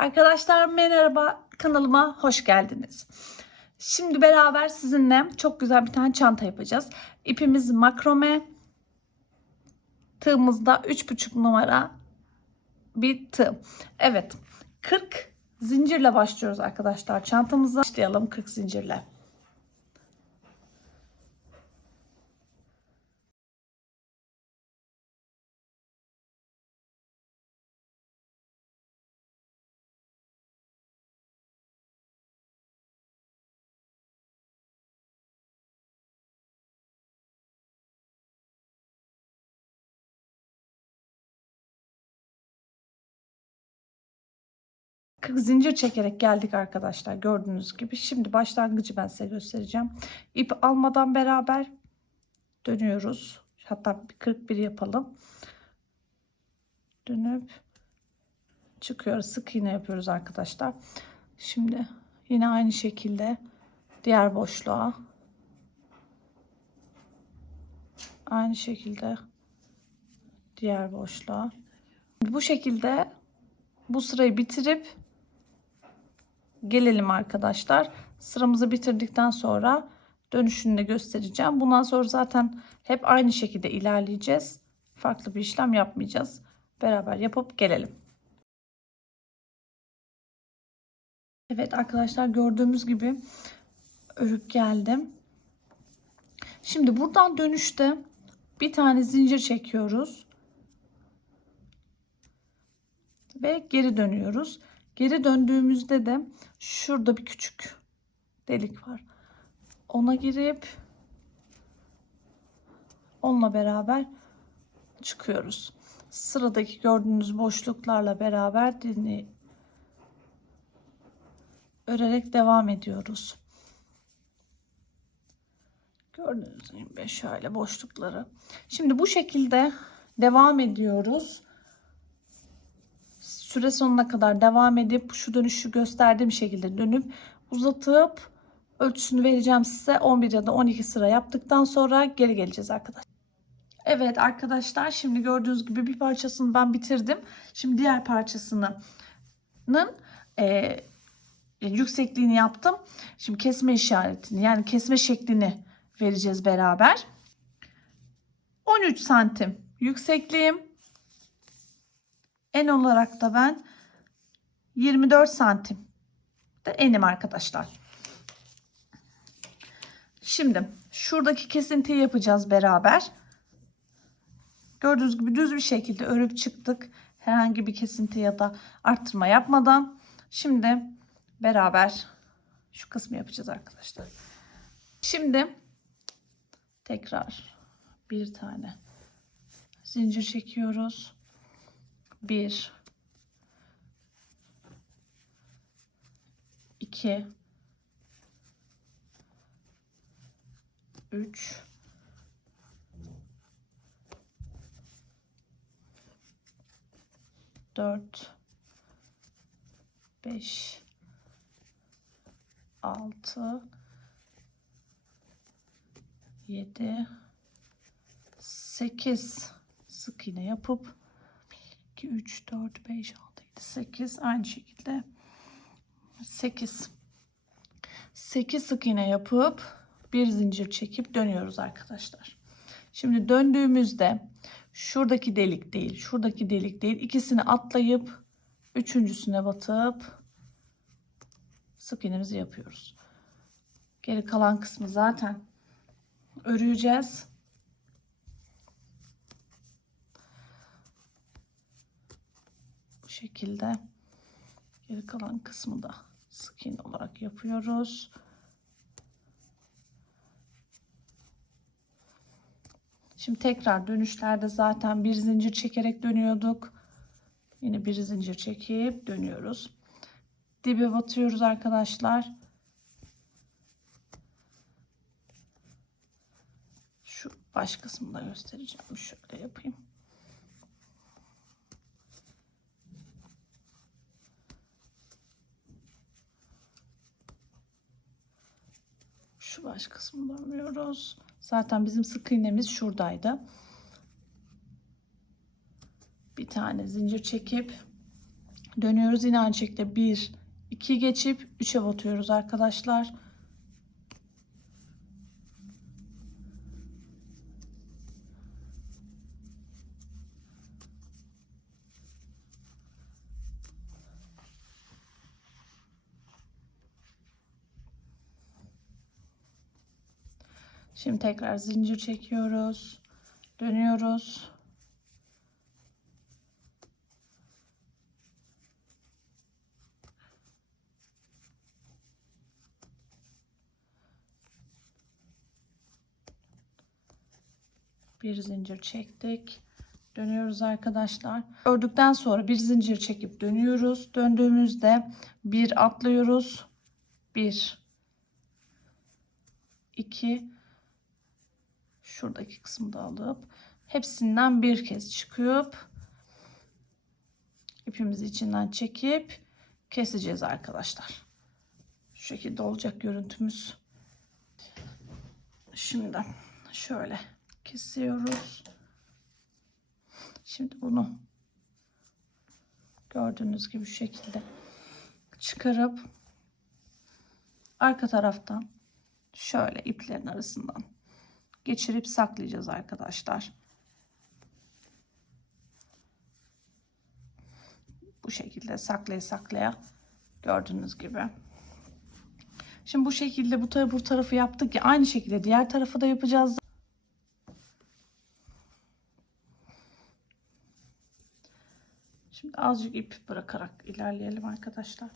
Arkadaşlar merhaba kanalıma hoş geldiniz. Şimdi beraber sizinle çok güzel bir tane çanta yapacağız. İpimiz makrome. Tığımızda 3,5 numara bir tığ. Evet 40 zincirle başlıyoruz arkadaşlar. Çantamıza başlayalım 40 zincirle. Zincir çekerek geldik arkadaşlar gördüğünüz gibi. Şimdi başlangıcı ben size göstereceğim. İp almadan beraber dönüyoruz. Hatta 41 yapalım. Dönüp çıkıyoruz. Sık iğne yapıyoruz arkadaşlar. Şimdi yine aynı şekilde diğer boşluğa aynı şekilde diğer boşluğa bu şekilde bu sırayı bitirip gelelim arkadaşlar. Sıramızı bitirdikten sonra dönüşünü de göstereceğim. Bundan sonra zaten hep aynı şekilde ilerleyeceğiz. Farklı bir işlem yapmayacağız. Beraber yapıp gelelim. Evet arkadaşlar gördüğümüz gibi örüp geldim. Şimdi buradan dönüşte bir tane zincir çekiyoruz. Ve geri dönüyoruz. Geri döndüğümüzde de şurada bir küçük delik var. Ona girip onunla beraber çıkıyoruz. Sıradaki gördüğünüz boşluklarla beraber dilini örerek devam ediyoruz. Gördüğünüz gibi şöyle boşlukları. Şimdi bu şekilde devam ediyoruz süre sonuna kadar devam edip şu dönüşü gösterdiğim şekilde dönüp uzatıp ölçüsünü vereceğim size 11 ya da 12 sıra yaptıktan sonra geri geleceğiz arkadaşlar. Evet arkadaşlar şimdi gördüğünüz gibi bir parçasını ben bitirdim. Şimdi diğer parçasının e, yüksekliğini yaptım. Şimdi kesme işaretini yani kesme şeklini vereceğiz beraber. 13 santim yüksekliğim en olarak da ben 24 santim de enim arkadaşlar. Şimdi şuradaki kesintiyi yapacağız beraber. Gördüğünüz gibi düz bir şekilde örüp çıktık. Herhangi bir kesinti ya da arttırma yapmadan. Şimdi beraber şu kısmı yapacağız arkadaşlar. Şimdi tekrar bir tane zincir çekiyoruz. 1 2 3 4 5 6 7 8 sık iğne yapıp 2 3 4 5 6 7 8 aynı şekilde 8 8 sık iğne yapıp bir zincir çekip dönüyoruz arkadaşlar. Şimdi döndüğümüzde şuradaki delik değil, şuradaki delik değil. ikisini atlayıp üçüncüsüne batıp sık iğnemizi yapıyoruz. Geri kalan kısmı zaten öreceğiz. Şekilde geri kalan kısmı da sık iğne olarak yapıyoruz. Şimdi tekrar dönüşlerde zaten bir zincir çekerek dönüyorduk. Yine bir zincir çekip dönüyoruz. Dibe batıyoruz arkadaşlar. Şu baş kısmını da göstereceğim. Şöyle yapayım. Şu baş kısmını dönmüyoruz. Zaten bizim sık iğnemiz şuradaydı. Bir tane zincir çekip Dönüyoruz yine aynı şekilde 1 2 geçip 3'e batıyoruz arkadaşlar. Şimdi tekrar zincir çekiyoruz. Dönüyoruz. Bir zincir çektik. Dönüyoruz arkadaşlar. Ördükten sonra bir zincir çekip dönüyoruz. Döndüğümüzde bir atlıyoruz. Bir, iki, şuradaki kısmı da alıp hepsinden bir kez çıkıp ipimizi içinden çekip keseceğiz arkadaşlar. Şu şekilde olacak görüntümüz. Şimdi şöyle kesiyoruz. Şimdi bunu gördüğünüz gibi şu şekilde çıkarıp arka taraftan şöyle iplerin arasından geçirip saklayacağız arkadaşlar. Bu şekilde saklaya saklaya gördüğünüz gibi. Şimdi bu şekilde bu tarafı bu tarafı yaptık ya aynı şekilde diğer tarafı da yapacağız. Şimdi azıcık ip bırakarak ilerleyelim arkadaşlar.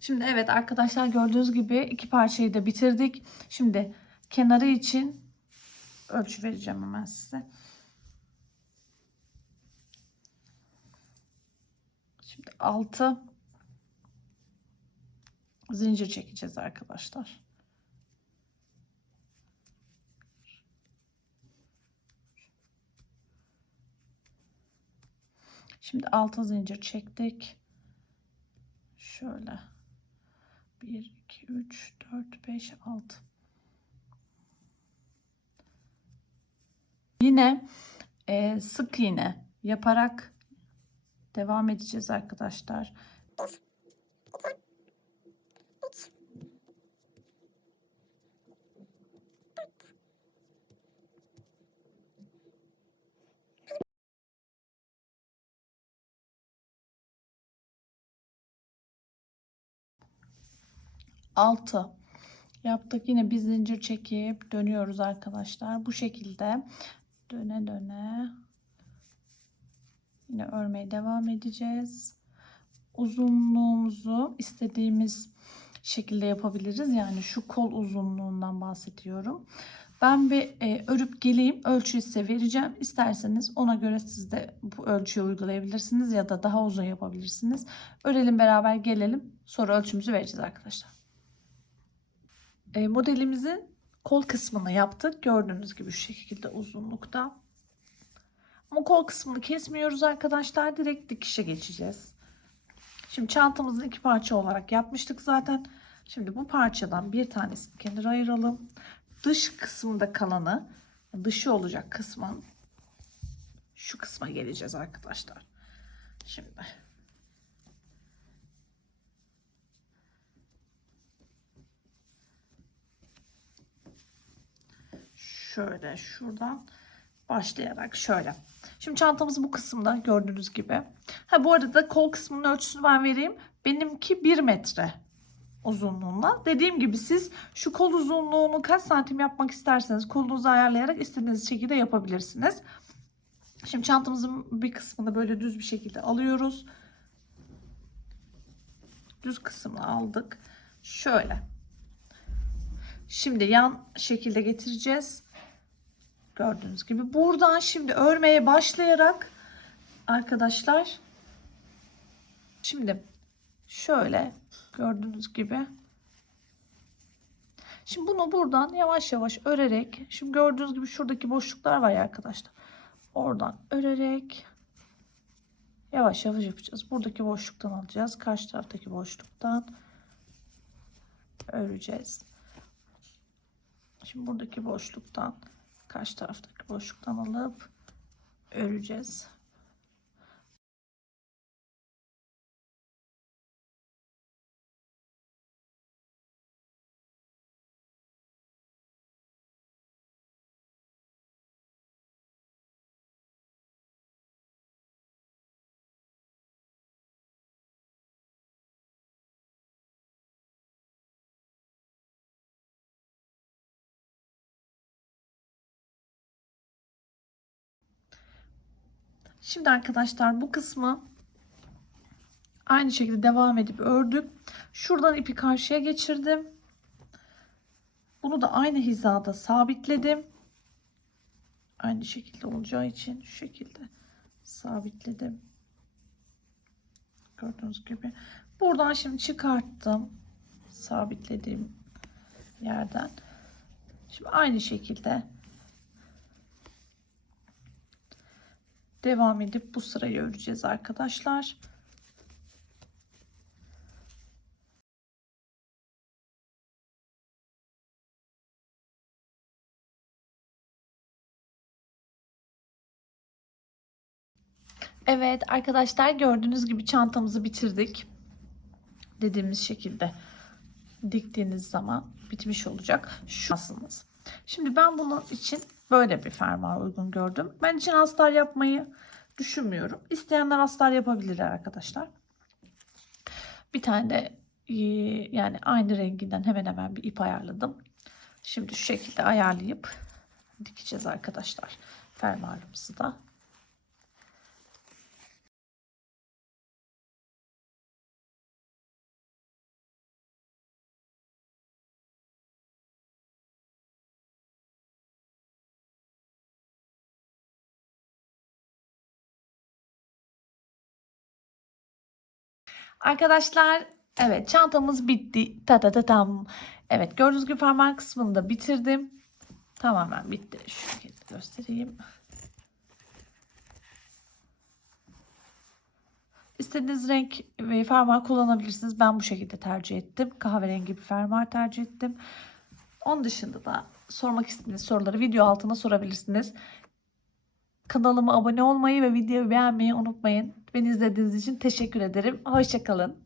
Şimdi evet arkadaşlar gördüğünüz gibi iki parçayı da bitirdik. Şimdi kenarı için ölçü vereceğim hemen size. Şimdi 6 zincir çekeceğiz arkadaşlar. Şimdi 6 zincir çektik. Şöyle. 1, 2, 3, 4, 5, 6. Yine e, sık iğne yaparak devam edeceğiz arkadaşlar. Altı yaptık. Yine bir zincir çekip dönüyoruz arkadaşlar. Bu şekilde döne döne yine örmeye devam edeceğiz. Uzunluğumuzu istediğimiz şekilde yapabiliriz. Yani şu kol uzunluğundan bahsediyorum. Ben bir e, örüp geleyim. Ölçüyü size vereceğim. İsterseniz ona göre siz de bu ölçüyü uygulayabilirsiniz ya da daha uzun yapabilirsiniz. Örelim beraber gelelim. Sonra ölçümüzü vereceğiz arkadaşlar. E, modelimizin kol kısmını yaptık. Gördüğünüz gibi şu şekilde uzunlukta. Ama kol kısmını kesmiyoruz arkadaşlar. Direkt dikişe geçeceğiz. Şimdi çantamızı iki parça olarak yapmıştık zaten. Şimdi bu parçadan bir tanesini kenara ayıralım. Dış kısmında kalanı, dışı olacak kısmın şu kısma geleceğiz arkadaşlar. Şimdi şöyle şuradan başlayarak şöyle. Şimdi çantamız bu kısımda gördüğünüz gibi. Ha bu arada kol kısmının ölçüsünü ben vereyim. Benimki 1 metre uzunluğunda. Dediğim gibi siz şu kol uzunluğunu kaç santim yapmak isterseniz kolunuzu ayarlayarak istediğiniz şekilde yapabilirsiniz. Şimdi çantamızın bir kısmını böyle düz bir şekilde alıyoruz. Düz kısmını aldık. Şöyle. Şimdi yan şekilde getireceğiz. Gördüğünüz gibi. Buradan şimdi örmeye başlayarak arkadaşlar şimdi şöyle gördüğünüz gibi Şimdi bunu buradan yavaş yavaş örerek şimdi gördüğünüz gibi şuradaki boşluklar var ya arkadaşlar. Oradan örerek yavaş yavaş yapacağız. Buradaki boşluktan alacağız. Karşı taraftaki boşluktan öreceğiz. Şimdi buradaki boşluktan karşı taraftaki boşluktan alıp öreceğiz. Şimdi arkadaşlar bu kısmı aynı şekilde devam edip ördük. Şuradan ipi karşıya geçirdim. Bunu da aynı hizada sabitledim. Aynı şekilde olacağı için şu şekilde sabitledim. Gördüğünüz gibi. Buradan şimdi çıkarttım. Sabitlediğim yerden. Şimdi aynı şekilde devam edip bu sırayı öreceğiz arkadaşlar. Evet arkadaşlar gördüğünüz gibi çantamızı bitirdik. Dediğimiz şekilde diktiğiniz zaman bitmiş olacak. Şurasınız. Şimdi ben bunun için böyle bir fermuar uygun gördüm. Ben için astar yapmayı düşünmüyorum. İsteyenler astar yapabilirler arkadaşlar. Bir tane de yani aynı renginden hemen hemen bir ip ayarladım. Şimdi şu şekilde ayarlayıp dikeceğiz arkadaşlar fermuarımızı da. Arkadaşlar evet çantamız bitti. Ta ta ta tam. Evet gördüğünüz gibi parmak kısmını da bitirdim. Tamamen bitti. Şekilde göstereyim. İstediğiniz renk ve fermuar kullanabilirsiniz. Ben bu şekilde tercih ettim. Kahverengi bir fermuar tercih ettim. Onun dışında da sormak istediğiniz soruları video altına sorabilirsiniz. Kanalıma abone olmayı ve videoyu beğenmeyi unutmayın. Beni izlediğiniz için teşekkür ederim. Hoşçakalın.